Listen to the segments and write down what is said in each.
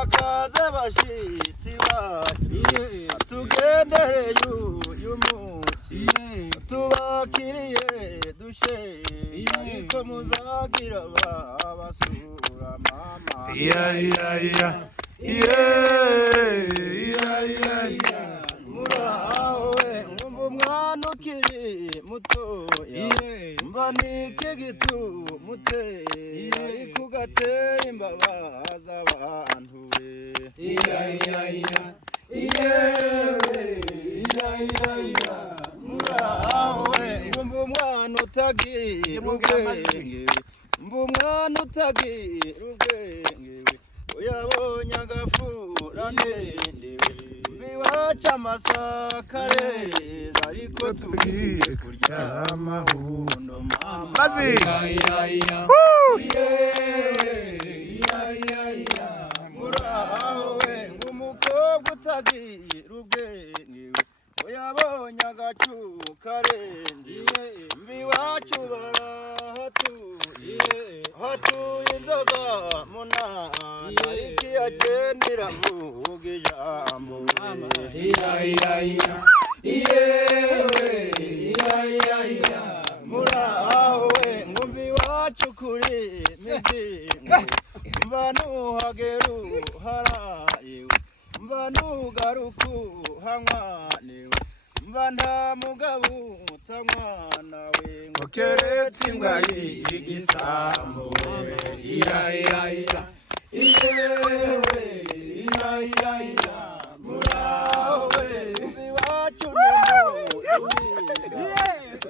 bakaze bashitsi bacu tugendereye uyu munsi tubakiriye dushe ariko muzagira babasura mama murahawe ngumva umwana ukiri mutoya mba nike gitumuteye ariko ugatera imbabazi abantu we murahawe ngumva umwana utagira ubwenge mba umwana utagira ubwenge uyabonye agafura nendewe biwaca amasaka reza ariko tugiye kuryama huno mama murahawe ng'umukobwa utagira ubwenge uyabonye agacuka renze biwacu hatuye inzoga munani ariko iyo agendera mvuga ijambo murahawe ngumva iwacu kuri mizingo mba nuhagera uharayewe mba nugaruka uhanywaniwe mba nta mugabo utamwana we ngo keretse imbwa y'igisambo murahawe iwacu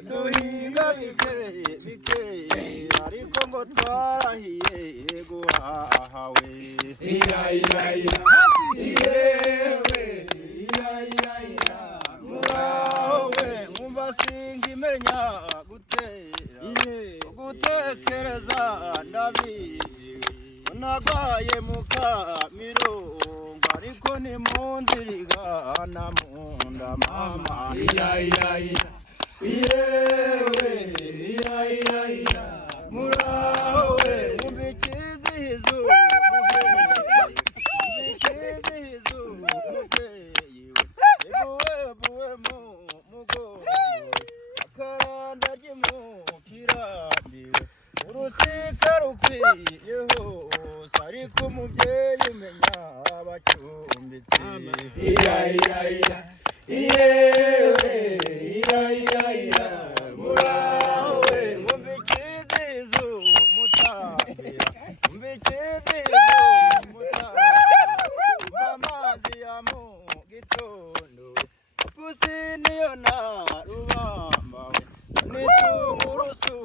duhinga bikeye ariko ngo twarahiye guhahawe murahawe nkumva singimenya gutekereza ndabizi nagwaye mukamirongo ariko ni mu nzira igana mu nda mama murahawe nkumva ikizihizo umubyeyi buwe mu mugongo akaranda ry'imukirambire urusika rukwiye hose ariko umubyeyi umenya abacumbitse murahawe nkumva ikizihizo umutambira nkumva ikizihizo umutambira mva amazi ya mu gitondo pusi niyo na rubambawe nitungurusu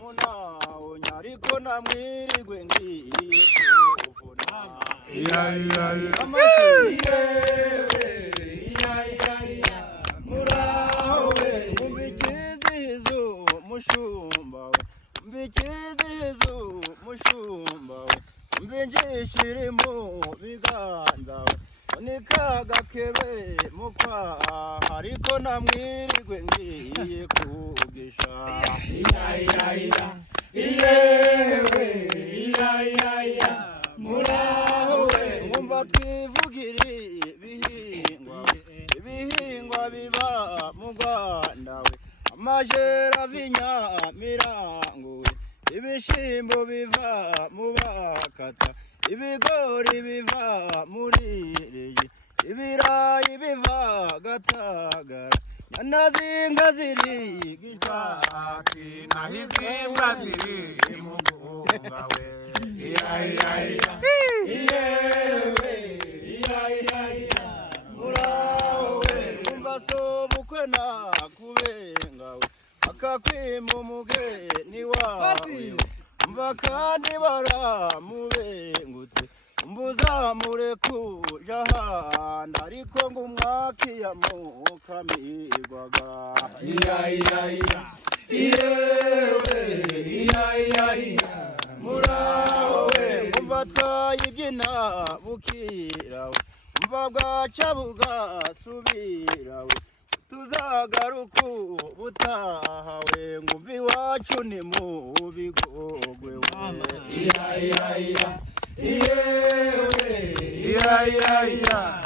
munawonya ariko namwirigwe ngiye kuvuna murahawe nkumva ikizihizo mushumbawe mva ikizihizo mushumbawe mva injishiri mu biganzawe nikagakebe mukwaha ariko namwirigwe ngiye kugisha murahawe nkumva twivugire ibihingwa biba mu Rwanda we amajera vinyamirango we ibishimbo biva mu bakata ibigori biva muri reye ibirayi biva Gatagara nyana z'inka ziri Gishwati naho iz'imbwa ziri mu Gunga we murahawe nkumva sobukwe nakubenga we akakwima umugeni wawe mva kandi baramubengutse mbuzamure kuja handi ariko ngo umwaki yamukamirwaga murahawe nkumva twayibyina bukirawe mva bwaca bugasubirawe tuzagaruka ubutahawe ngumva iwacu ni mu bigogwe we murayirayira